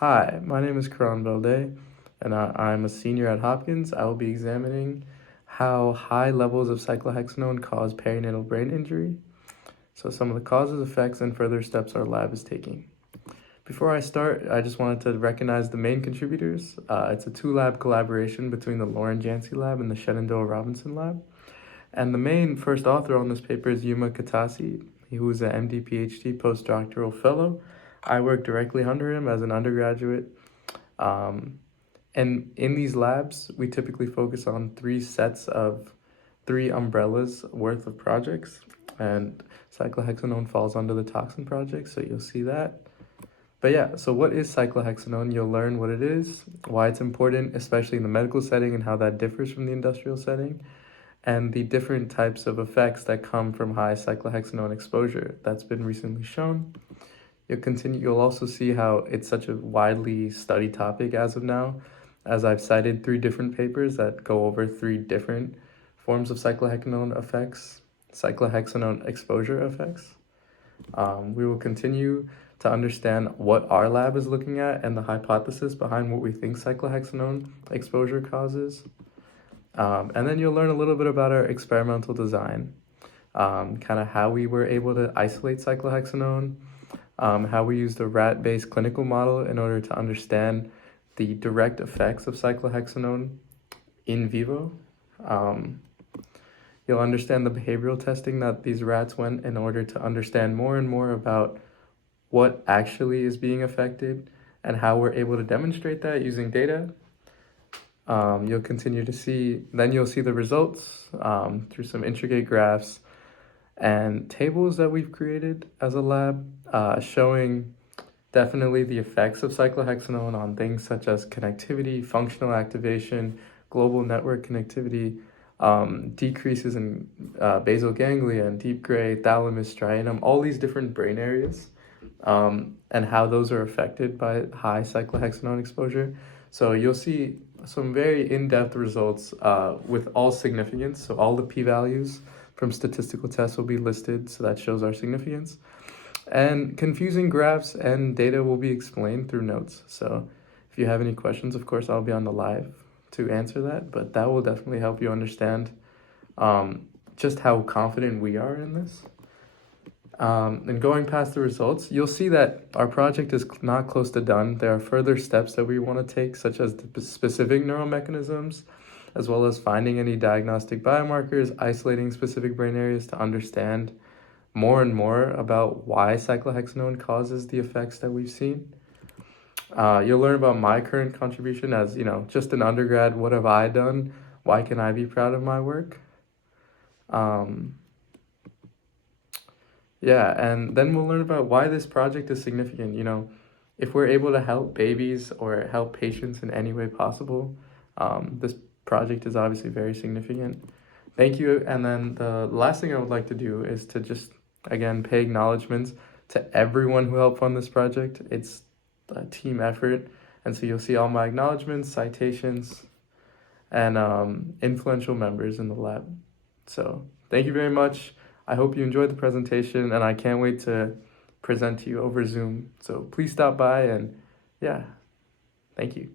Hi, my name is Karan Belday, and I'm a senior at Hopkins. I will be examining how high levels of cyclohexanone cause perinatal brain injury. So some of the causes, effects, and further steps our lab is taking. Before I start, I just wanted to recognize the main contributors. It's a two-lab collaboration between the Lauren Jancy lab and the Shenandoah Robinson lab. And the main first author on this paper is Yuma Katasi, who is an MD PhD postdoctoral fellow. I work directly under him as an undergraduate. And in these labs, we typically focus on three umbrellas worth of projects. And cyclohexanone falls under the toxin project, so you'll see that. But yeah, so what is cyclohexanone? You'll learn what it is, why it's important, especially in the medical setting, and how that differs from the industrial setting, and the different types of effects that come from high cyclohexanone exposure that's been recently shown. You'll also see how it's such a widely studied topic as of now, as I've cited 3 different papers that go over 3 different forms of cyclohexanone exposure effects. We will continue to understand what our lab is looking at and the hypothesis behind what we think cyclohexanone exposure causes. And then you'll learn a little bit about our experimental design, kind of how we were able to isolate cyclohexanone, how we used a rat-based clinical model in order to understand the direct effects of cyclohexanone in vivo. You'll understand the behavioral testing that these rats went in order to understand more and more about what actually is being affected and how we're able to demonstrate that using data. You'll continue to see, then you'll see the results through some intricate graphs and tables that we've created as a lab, showing definitely the effects of cyclohexanone on things such as connectivity, functional activation, global network connectivity, decreases in basal ganglia and deep gray, thalamus, striatum, all these different brain areas, and how those are affected by high cyclohexanone exposure. So you'll see some very in-depth results with all significance, so all the p-values from statistical tests will be listed, so that shows our significance. And confusing graphs and data will be explained through notes. So if you have any questions, of course, I'll be on the live to answer that, but that will definitely help you understand just how confident we are in this. And going past the results, you'll see that our project is not close to done. There are further steps that we want to take, such as the specific neural mechanisms, as well as finding any diagnostic biomarkers, isolating specific brain areas to understand more and more about why cyclohexanone causes the effects that we've seen. You'll learn about my current contribution as, just an undergrad. What have I done? Why can I be proud of my work? Yeah, and then we'll learn about why this project is significant. If we're able to help babies or help patients in any way possible, this project is obviously very significant. Thank you. And then the last thing I would like to do is to just, again, pay acknowledgements to everyone who helped fund this project. It's a team effort. And so you'll see all my acknowledgements, citations, and influential members in the lab. So thank you very much. I hope you enjoyed the presentation, and I can't wait to present to you over Zoom. So please stop by, and yeah, thank you.